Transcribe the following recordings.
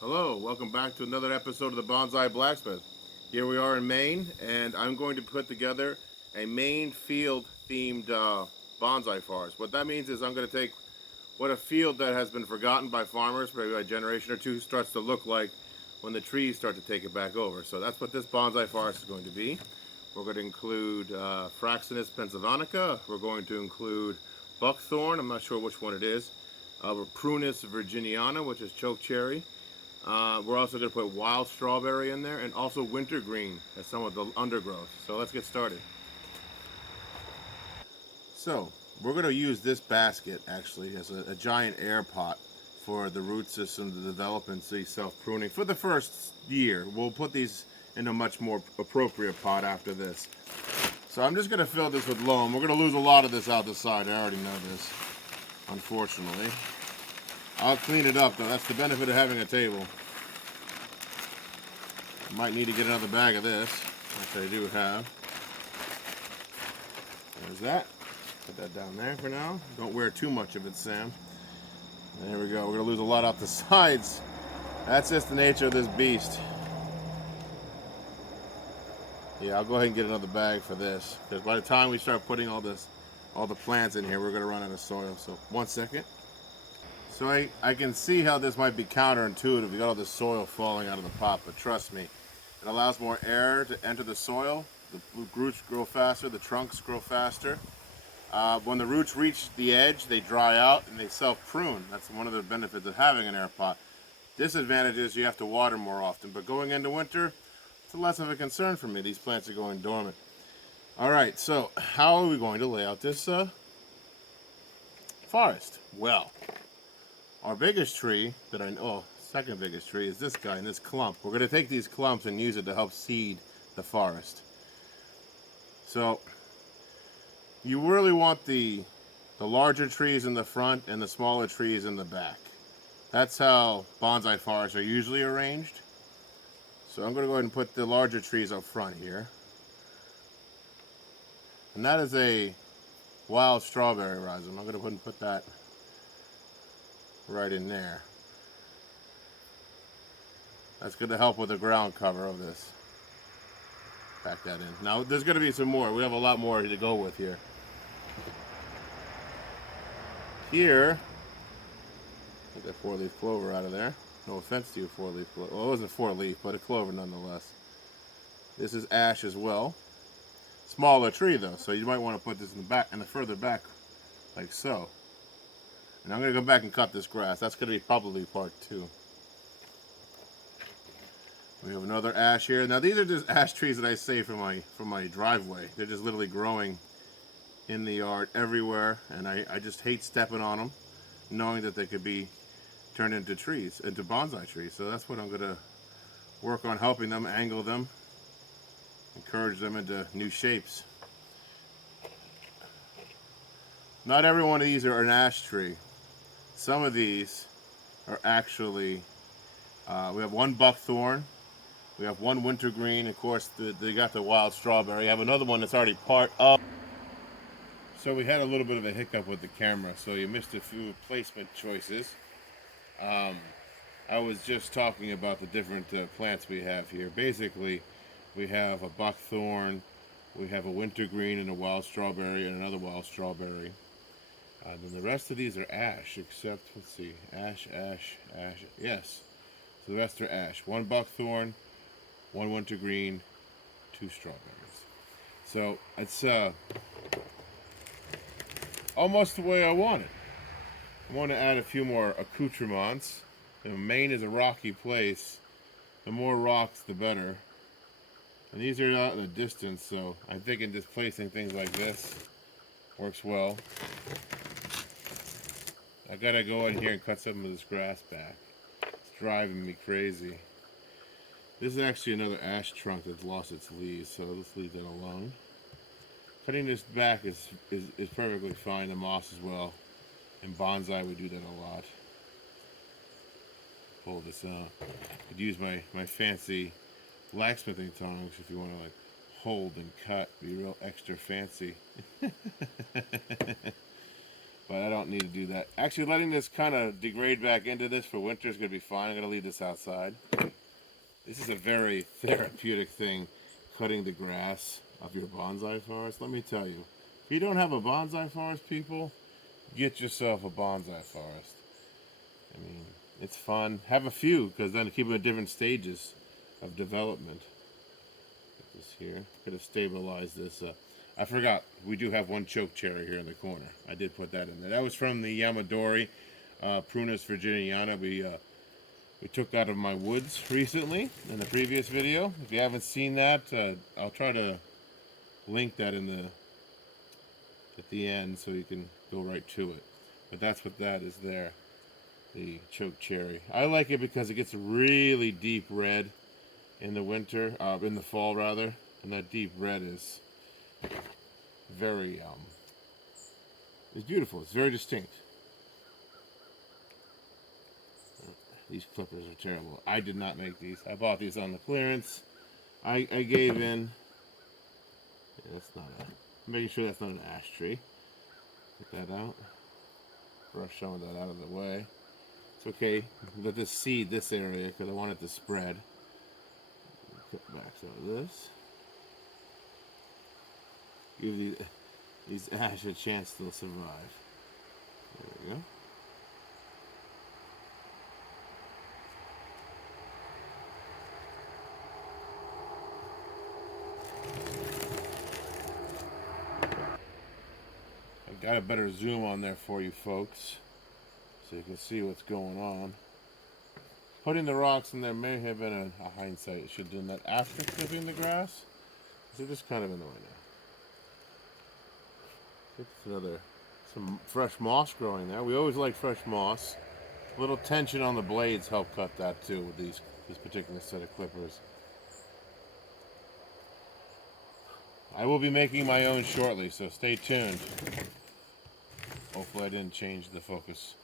Hello, welcome back to another episode of the Bonsai Blacksmith. Here we are in Maine, and I'm going to put together a Maine field themed bonsai forest. What that means is I'm going to take what a field that has been forgotten by farmers, maybe by a generation or two, starts to look like when the trees start to take it back over. So that's what this bonsai forest is going to be. We're going to include Fraxinus pennsylvanica. We're going to include buckthorn. I'm not sure which one it is. Prunus virginiana, which is chokecherry. We're also going to put wild strawberry in there and also wintergreen as some of the undergrowth. So let's get started. So we're going to use this basket actually as a giant air pot for the root system to develop and see self-pruning for the first year. We'll put these in a much more appropriate pot after this. So I'm just going to fill this with loam. We're going to lose a lot of this out the side. I already know this, unfortunately. I'll clean it up though. That's the benefit of having a table. Might need to get another bag of this, which I do have. There's that. Put that down there for now. Don't wear too much of it, Sam. There we go. We're going to lose a lot off the sides. That's just the nature of this beast. Yeah, I'll go ahead and get another bag for this. Because by the time we start putting all the plants in here, we're going to run out of soil. So, 1 second. So I can see how this might be counterintuitive. We got all this soil falling out of the pot, but trust me, it allows more air to enter the soil. The roots grow faster, the trunks grow faster. When the roots reach the edge, they dry out and they self-prune. That's one of the benefits of having an air pot. Disadvantage is you have to water more often, but going into winter, it's less of a concern for me. These plants are going dormant. All right, so how are we going to lay out this forest? Well, our biggest tree that I know, second biggest tree, is this guy in this clump. We're going to take these clumps and use it to help seed the forest. So you really want the larger trees in the front and the smaller trees in the back. That's how bonsai forests are usually arranged. So I'm going to go ahead and put the larger trees up front here. And that is a wild strawberry rhizome. I'm going to go ahead and put that right in there. That's going to help with the ground cover of this. Pack that in. Now there's going to be some more. We have a lot more to go with here. Here, get that four-leaf clover out of there. No offense to you, four-leaf clover. Well, it wasn't four-leaf, but a clover nonetheless. This is ash as well. Smaller tree though, so you might want to put this in the back, in the further back, like so. And I'm going to go back and cut this grass. That's going to be probably part 2. We have another ash here. Now these are just ash trees that I save from my driveway. They're just literally growing in the yard everywhere, and I just hate stepping on them, knowing that they could be turned into trees, into bonsai trees. So that's what I'm going to work on, helping them, angle them, encourage them into new shapes. Not every one of these are an ash tree. Some of these are actually, we have one buckthorn, we have one wintergreen, of course they got the wild strawberry. I have another one that's already part of. So we had a little bit of a hiccup with the camera, so you missed a few placement choices. I was just talking about the different plants we have here. Basically, we have a buckthorn, we have a wintergreen and a wild strawberry and another wild strawberry. Then the rest of these are ash, except, let's see, ash, ash, ash. Yes, so the rest are ash. One buckthorn, one wintergreen, 2 strawberries. So it's almost the way I want it. I want to add a few more accoutrements. Maine is a rocky place. The more rocks, the better. And these are not in the distance, so I'm thinking just placing things like this works well. I gotta go in here and cut some of this grass back. It's driving me crazy. This is actually another ash trunk that's lost its leaves, so let's leave that alone. Cutting this back is perfectly fine. The moss as well. In bonsai, we do that a lot. Pull this out. Could use my fancy blacksmithing tongs if you want to like hold and cut. Be real extra fancy. but I don't need to do that. Actually, letting this kind of degrade back into this for winter is going to be fine. I'm going to leave this outside. This is a very therapeutic thing, cutting the grass of your bonsai forest. Let me tell you, if you don't have a bonsai forest, people, get yourself a bonsai forest. I mean, it's fun. Have a few, because then keep them at different stages of development. Put this here. Could have stabilized this. I forgot, we do have one choke cherry here in the corner. I did put that in there. That was from the Yamadori Prunus virginiana we took out of my woods recently in the previous video. If you haven't seen that, I'll try to link that at the end so you can go right to it. But that's what that is there, the choke cherry. I like it because it gets really deep red in the winter, in the fall rather, and that deep red is very it's beautiful. It's very distinct. These clippers are terrible. I did not make these. I bought these on the clearance. I gave in. Yeah, that's not a. Making sure that's not an ash tree. Get that out. Brush some of that out of the way. It's okay. Let this seed this area because I want it to spread. Cut back some of this. Give these ash a chance to survive. There we go. I've got a better zoom on there for you folks so you can see what's going on. Putting the rocks in there may have been a hindsight. You should have done that after clipping the grass. They're just kind of in the way now. It's some fresh moss growing there. We always like fresh moss. A little tension on the blades help cut that too with this particular set of clippers. I will be making my own shortly, so stay tuned. Hopefully I didn't change the focus.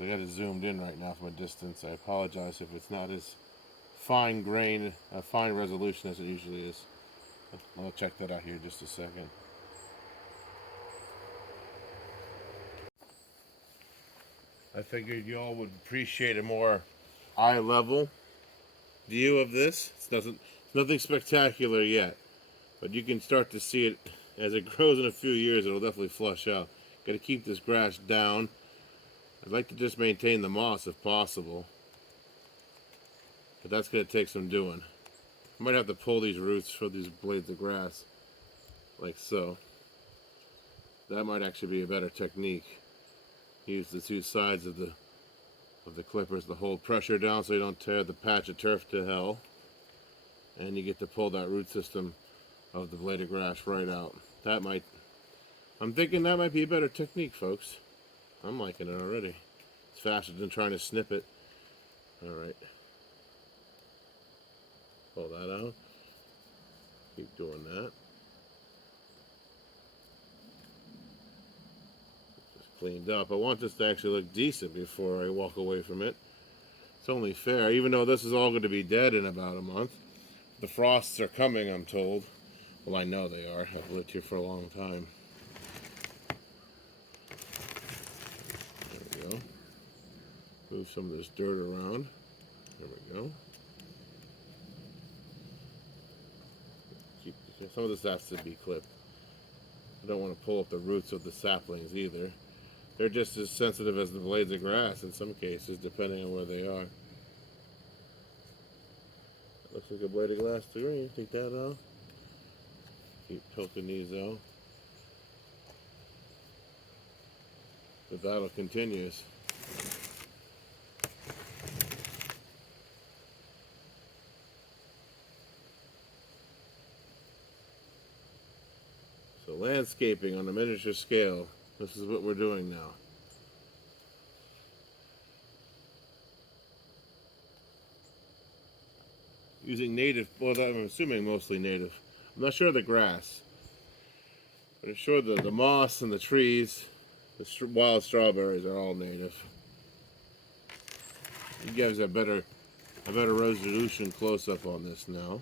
I got it zoomed in right now from a distance. I apologize if it's not as fine grain, fine resolution as it usually is. I'll check that out here in just a second. I figured y'all would appreciate a more eye level view of this. It's nothing spectacular yet, but you can start to see it as it grows in a few years. It'll definitely flush out. Got to keep this grass down. I'd like to just maintain the moss if possible, but that's going to take some doing. I might have to pull these roots from these blades of grass, like so. That might actually be a better technique. Use the two sides of the clippers to hold pressure down so you don't tear the patch of turf to hell, and you get to pull that root system of the blade of grass right out. I'm thinking that might be a better technique, folks. I'm liking it already. It's faster than trying to snip it. Alright. Pull that out. Keep doing that. Just cleaned up. I want this to actually look decent before I walk away from it. It's only fair, even though this is all going to be dead in about a month. The frosts are coming, I'm told. Well, I know they are. I've lived here for a long time. There we go. Move some of this dirt around. There we go. Some of this has to be clipped. I don't want to pull up the roots of the saplings either. They're just as sensitive as the blades of grass in some cases, depending on where they are. Looks like a blade of grass to me. Take that off. Keep poking these out. The battle continues. So landscaping on a miniature scale. This is what we're doing now. Using native, well, I'm assuming mostly native. I'm not sure of the grass, but I'm sure the moss and the trees, the wild strawberries are all native. It gives a better resolution close-up on this now.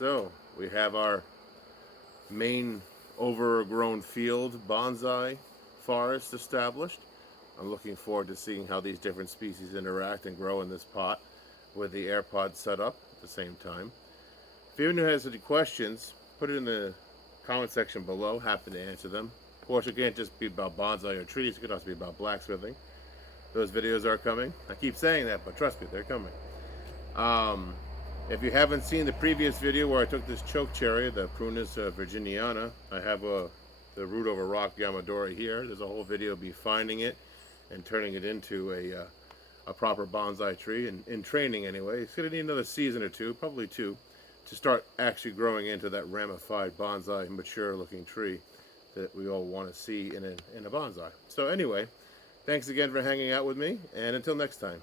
So we have our Maine overgrown field bonsai forest established. I'm looking forward to seeing how these different species interact and grow in this pot with the air pod set up at the same time. If anyone has any questions, put it in the comment section below. Happy to answer them. Of course, it can't just be about bonsai or trees. It could also be about blacksmithing. Those videos are coming. I keep saying that, but trust me, they're coming. If you haven't seen the previous video where I took this choke cherry, the Prunus virginiana, I have the root over rock Yamadora here. There's a whole video of me finding it and turning it into a proper bonsai tree, and in training anyway. It's going to need another season or two, probably 2, to start actually growing into that ramified bonsai, mature looking tree that we all want to see in a bonsai. So anyway, thanks again for hanging out with me, and until next time.